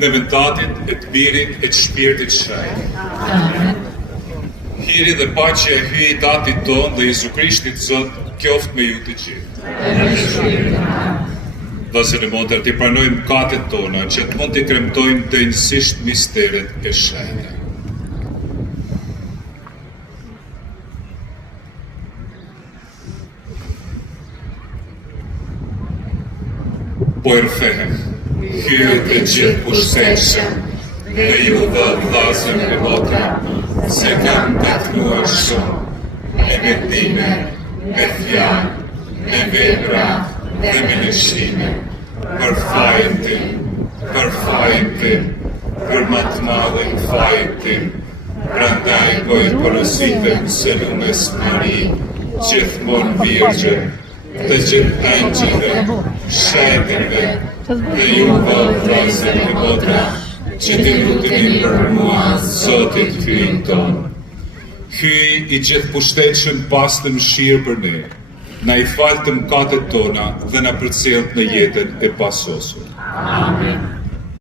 në Mentatit, e të Birit, e të Shpirtit Shenjtë. Amen. Hiri dhe paqja e hyjë i Tatit tonë dhe Jezu Krishtit Zot, qoftë me ju të gjithë. Vëllezër e motër, t'i pranojmë mëkatet tona, që të mund t'i kremtojmë denjësisht misteret e shenjta. Po e rfehem, hyrët e gjithë pushtetshëm, dhe ju vëllezër e motra, se kam betnuar shumë, me bindime, me fjalë, me vepra dhe me lëshime, për fajin tim, për më të madhen fajin tim, prandaj po i porositem se lumes Mari, gjithmonë Virgje, dhe gjithë angjëve, shenjtëve, dhe ju vëllezër e motra, që t'i luteni për mua, Zotit hyjin tonë. Hyj i gjithë pushtetshëm pas të mëshirë për ne, na i falë të mëkatet tona dhe na përcjell në jetën e pasosur. Amen.